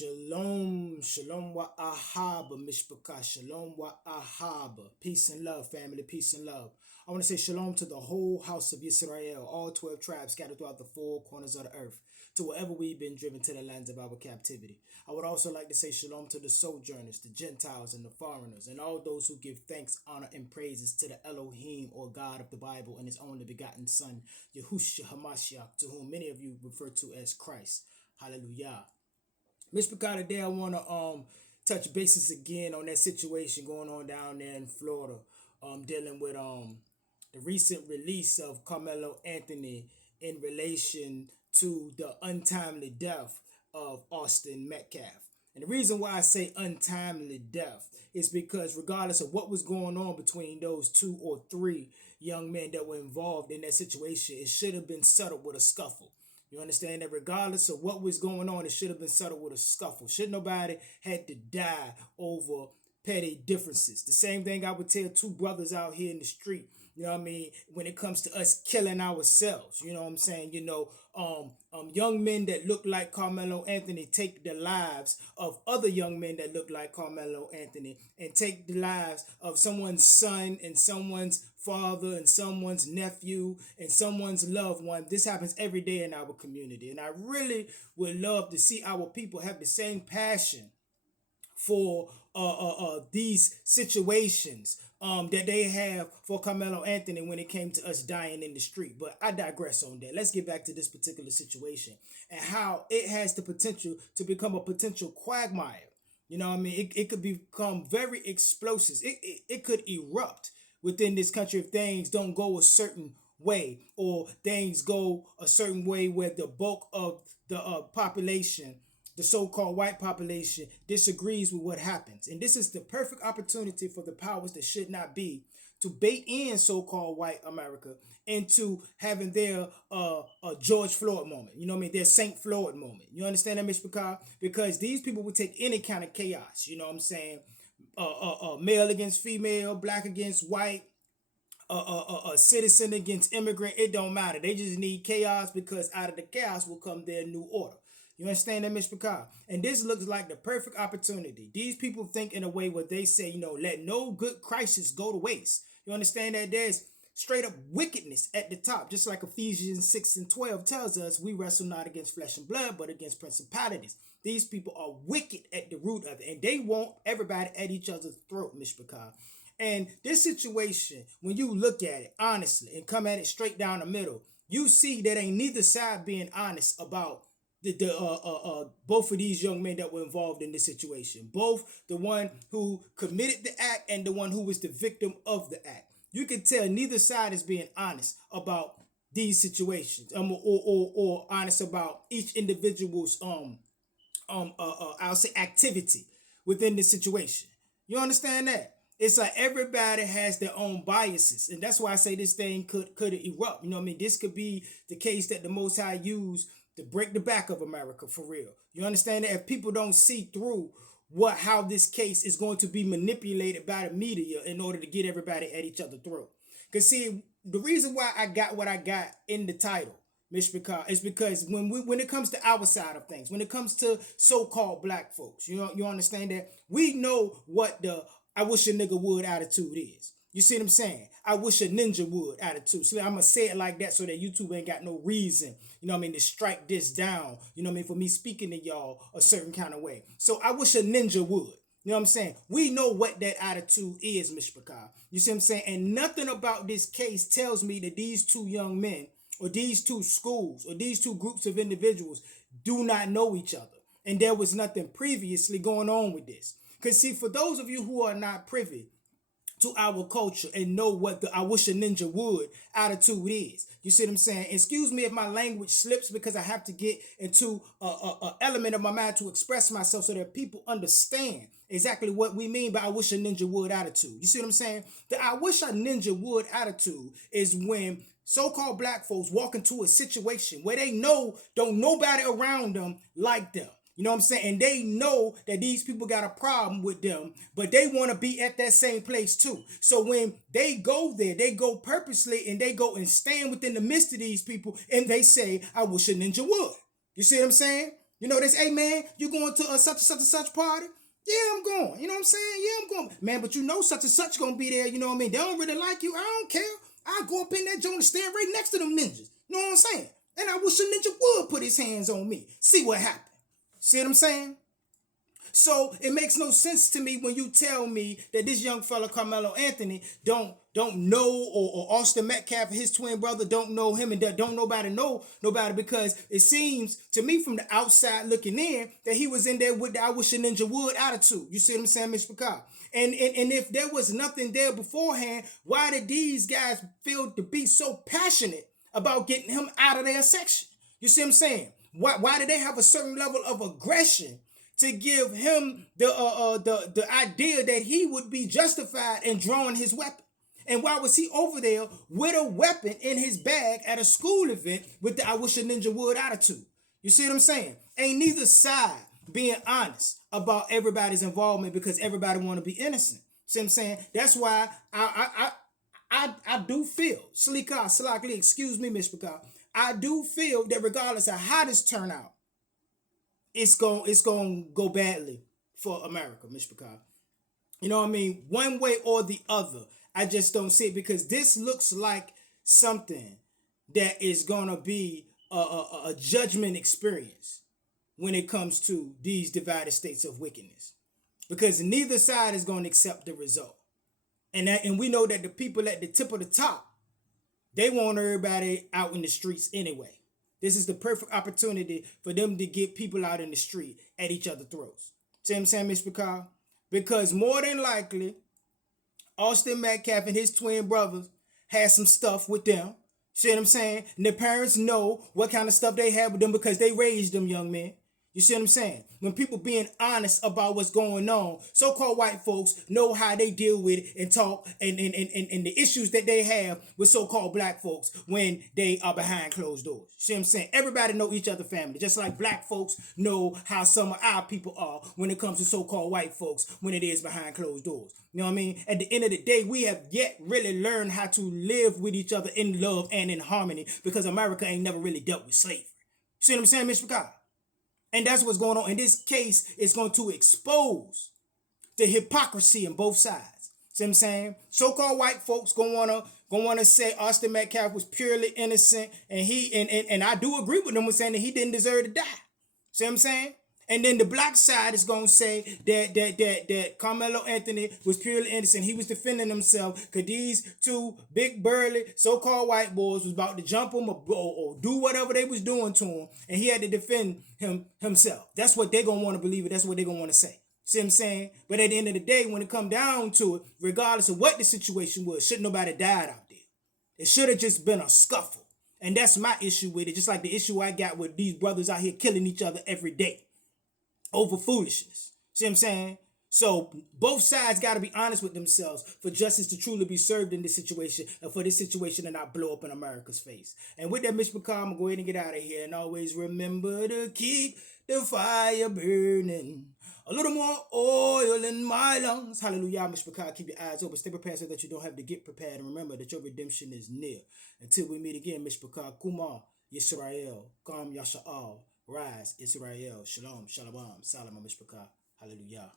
Shalom, shalom wa ahaba, mishpaka, shalom wa ahaba. Peace and love, family, peace and love. I want to say shalom to the whole house of Israel, all 12 tribes scattered throughout the four corners of the earth, to wherever we've been driven to the lands of our captivity. I would also like to say shalom to the sojourners, the Gentiles, and the foreigners, and all those who give thanks, honor, and praises to the Elohim, or God of the Bible, and his only begotten Son, Yahushua HaMashiach, to whom many of you refer to as Christ. Hallelujah. Mr. Picard, today I want to touch bases again on that situation going on down there in Florida, dealing with the recent release of Karmelo Anthony in relation to the untimely death of Austin Metcalf. And the reason why I say untimely death is because regardless of what was going on between those two or three young men that were involved in that situation, it should have been settled with a scuffle. You understand that regardless of what was going on, it should have been settled with a scuffle. Should nobody had to die over petty differences. The same thing I would tell two brothers out here in the street, you know what I mean, when it comes to us killing ourselves, you know what I'm saying? Young men that look like Karmelo Anthony take the lives of other young men that look like Karmelo Anthony, and take the lives of someone's son and someone's father and someone's nephew and someone's loved one. This happens every day in our community, and I really would love to see our people have the same passion for these situations that they have for Karmelo Anthony when it came to us dying in the street. But I digress on that. Let's get back to this particular situation and how it has the potential to become a potential quagmire. You know what I mean? It could become very explosive. It could erupt within this country if things don't go a certain way, or things go a certain way where the bulk of the population, the so-called white population, disagrees with what happens. And this is the perfect opportunity for the powers that should not be to bait in so-called white America into having their George Floyd moment. You know what I mean? Their St. Floyd moment. You understand that, Mr. Picard? Because these people would take any kind of chaos. You know what I'm saying? Male against female, black against white, citizen against immigrant. It don't matter. They just need chaos, because out of the chaos will come their new order. You understand that, Mr. Picard? And this looks like the perfect opportunity. These people think in a way where they say, let no good crisis go to waste. You understand that there's straight up wickedness at the top, just like Ephesians 6:12 tells us, we wrestle not against flesh and blood, but against principalities. These people are wicked at the root of it, and they want everybody at each other's throat, Mr. Picard. And this situation, when you look at it honestly and come at it straight down the middle, you see that ain't neither side being honest about both of these young men that were involved in this situation. Both the one who committed the act and the one who was the victim of the act. You can tell neither side is being honest about these situations, or honest about each individual's I'll say activity within the situation. You understand that? It's like everybody has their own biases, and that's why I say this thing could erupt. You know what I mean? This could be the case that the Most High used to break the back of America for real. You understand that? If people don't see through how this case is going to be manipulated by the media in order to get everybody at each other's throat. Because see, the reason why I got what I got in the title, Mr. Picard, is because when it comes to our side of things, when it comes to so-called black folks, you understand that we know what the I wish a nigga would attitude is. You see what I'm saying? I wish a ninja would attitude. So I'm going to say it like that so that YouTube ain't got no reason, to strike this down, for me speaking to y'all a certain kind of way. So I wish a ninja would. You know what I'm saying? We know what that attitude is, Mr. Picard. You see what I'm saying? And nothing about this case tells me that these two young men, or these two schools, or these two groups of individuals do not know each other. And there was nothing previously going on with this. Because see, for those of you who are not privy to our culture and know what the I wish a ninja would attitude is. You see what I'm saying? Excuse me if my language slips, because I have to get into a element of my mind to express myself so that people understand exactly what we mean by I wish a ninja would attitude. You see what I'm saying? The I wish a ninja would attitude is when so-called black folks walk into a situation where they know don't nobody around them like them. You know what I'm saying? And they know that these people got a problem with them, but they want to be at that same place too. So when they go there, they go purposely and they go and stand within the midst of these people and they say, I wish a ninja would. You see what I'm saying? You know, they say, hey man, you going to a such and such and such party? Yeah, I'm going. You know what I'm saying? Yeah, I'm going. Man, but you know such and such gonna be there, you know what I mean? They don't really like you. I don't care. I go up in that joint and stand right next to them ninjas. You know what I'm saying? And I wish a ninja would put his hands on me. See what happened. See what I'm saying? So it makes no sense to me when you tell me that this young fella Carmelo Anthony don't know, or Austin Metcalf, his twin brother, don't know him, and that don't know nobody, because it seems to me from the outside looking in that he was in there with the I wish a ninja would attitude. You see what I'm saying, Mr. Picard? And if there was nothing there beforehand, why did these guys feel to be so passionate about getting him out of their section? You see what I'm saying? Why did they have a certain level of aggression to give him the idea that he would be justified in drawing his weapon? And why was he over there with a weapon in his bag at a school event with the I wish a ninja would attitude? You see what I'm saying? Ain't neither side being honest about everybody's involvement, because everybody want to be innocent. See what I'm saying? That's why I do feel, Slikly, excuse me, Miss Picard, I do feel that regardless of how this turn out, it's going to go badly for America, Miss Picard. You know what I mean? One way or the other. I just don't see it, because this looks like something that is going to be a judgment experience when it comes to these divided states of wickedness, because neither side is going to accept the result. And we know that the people at the tip of the top, they want everybody out in the streets anyway. This is the perfect opportunity for them to get people out in the street at each other's throats. See what I'm saying, Mr. Picard? Because more than likely, Austin Metcalf and his twin brothers had some stuff with them. See what I'm saying? And their parents know what kind of stuff they had with them, because they raised them young men. You see what I'm saying? When people being honest about what's going on, so-called white folks know how they deal with it and talk, and the issues that they have with so-called black folks when they are behind closed doors. You see what I'm saying? Everybody know each other family, just like black folks know how some of our people are when it comes to so-called white folks when it is behind closed doors. You know what I mean? At the end of the day, we have yet really learned how to live with each other in love and in harmony, because America ain't never really dealt with slavery. You see what I'm saying, Mr. Picard? And that's what's going on. In this case, it's going to expose the hypocrisy in both sides. See what I'm saying? So-called white folks gonna wanna say Austin Metcalf was purely innocent, and I do agree with them with saying that he didn't deserve to die. See what I'm saying? And then the black side is gonna say that Carmelo Anthony was purely innocent. He was defending himself because these two big burly so-called white boys was about to jump him or do whatever they was doing to him, and he had to defend himself. That's what they're gonna want to believe. That's what they're gonna want to say. See what I'm saying? But at the end of the day, when it come down to it, regardless of what the situation was, shouldn't nobody died out there. It should have just been a scuffle. And that's my issue with it. Just like the issue I got with these brothers out here killing each other every day over foolishness. See what I'm saying? So both sides got to be honest with themselves for justice to truly be served in this situation, and for this situation to not blow up in America's face. And with that, Mr. McCall, I'm going to go ahead and get out of here. And always remember to keep the fire burning. A little more oil in my lungs. Hallelujah, Mr. McCall. Keep your eyes open. Stay prepared so that you don't have to get prepared. And remember that your redemption is near. Until we meet again, Mr. McCall. Kumar, Yisrael, Kam Yasha'al. Rise, Israel, Shalom, Shalom, Salam, Mishpaka, Hallelujah.